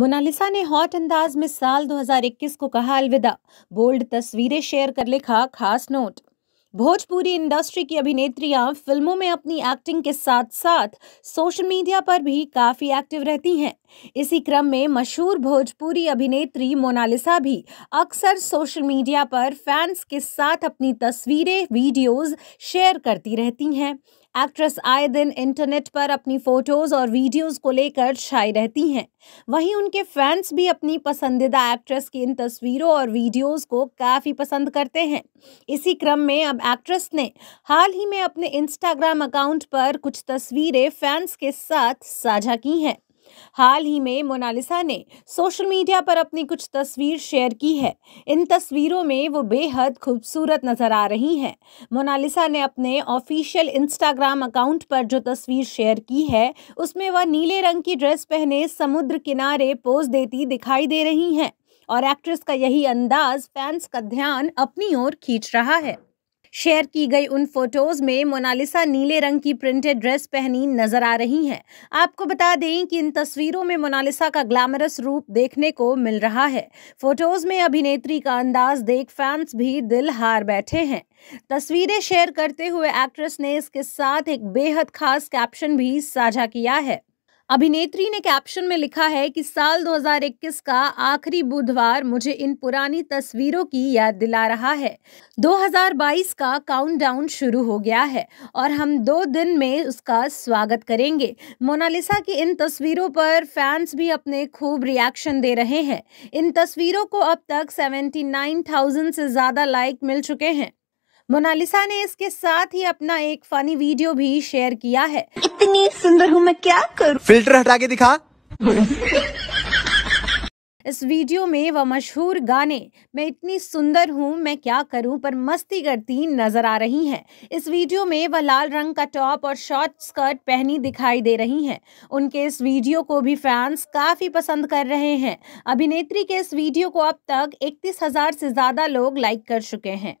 Mona Lisa ने hot अंदाज में साल 2021 को कहा अलविदा। बोल्ड तस्वीरें शेयर कर लिखा खास नोट। भोजपुरी इंडस्ट्री की अभिनेत्रियां फिल्मों में अपनी एक्टिंग के साथ साथ सोशल मीडिया पर भी काफी एक्टिव रहती हैं। इसी क्रम में मशहूर भोजपुरी अभिनेत्री मोनालिसा भी अक्सर सोशल मीडिया पर फैंस के साथ अपनी तस्वीरें वीडियोस शेयर करती रहती हैं। एक्ट्रेस आए दिन इंटरनेट पर अपनी फोटोज और वीडियोस को लेकर छाई रहती हैं। वहीं उनके फैंस भी अपनी पसंदीदा एक्ट्रेस की इन तस्वीरों और वीडियोस को काफी पसंद करते हैं। इसी क्रम में अब एक्ट्रेस ने हाल ही में अपने इंस्टाग्राम अकाउंट पर कुछ तस्वीरें फैंस के साथ साझा की हैं। हाल ही में मोनालिसा ने सोशल मीडिया पर अपनी कुछ तस्वीर शेयर की है। इन तस्वीरों में वो बेहद खूबसूरत नजर आ रही हैं। मोनालिसा ने अपने ऑफिशियल इंस्टाग्राम अकाउंट पर जो तस्वीर शेयर की है, उसमें वह नीले रंग की ड्रेस पहने समुद्र किनारे पोज देती दिखाई दे रही हैं और एक्ट्रेस का यही अंदाज फैंस का ध्यान अपनी ओर खींच रहा है। शेयर की गई उन फोटोज में मोनालिसा नीले रंग की प्रिंटेड ड्रेस पहनी नजर आ रही हैं। आपको बता दें कि इन तस्वीरों में मोनालिसा का ग्लैमरस रूप देखने को मिल रहा है। फोटोज में अभिनेत्री का अंदाज देख फैंस भी दिल हार बैठे हैं। तस्वीरें शेयर करते हुए एक्ट्रेस ने इसके साथ एक बेहद खास कैप्शन भी साझा किया है। अभिनेत्री ने कैप्शन में लिखा है कि साल 2021 का आखिरी बुधवार मुझे इन पुरानी तस्वीरों की याद दिला रहा है। 2022 का काउंटडाउन शुरू हो गया है और हम 2 दिन में उसका स्वागत करेंगे। मोनालिसा की इन तस्वीरों पर फैंस भी अपने खूब रिएक्शन दे रहे हैं। इन तस्वीरों को अब तक 79,000 से ज्यादा लाइक मिल चुके हैं। मोनालिसा ने इसके साथ ही अपना एक फनी वीडियो भी शेयर किया है। इतनी सुंदर हूँ मैं क्या करूँ? फिल्टर हटा के दिखा। इस वीडियो में वह मशहूर गाने मैं इतनी सुंदर हूँ मैं क्या करूँ पर मस्ती करती नजर आ रही हैं। इस वीडियो में वह लाल रंग का टॉप और शॉर्ट स्कर्ट पहनी दिखाई दे रही हैं। उनके इस वीडियो को भी फैंस काफी पसंद कर रहे हैं। अभिनेत्री के इस वीडियो को अब तक 31,000 से ज्यादा लोग लाइक कर चुके हैं।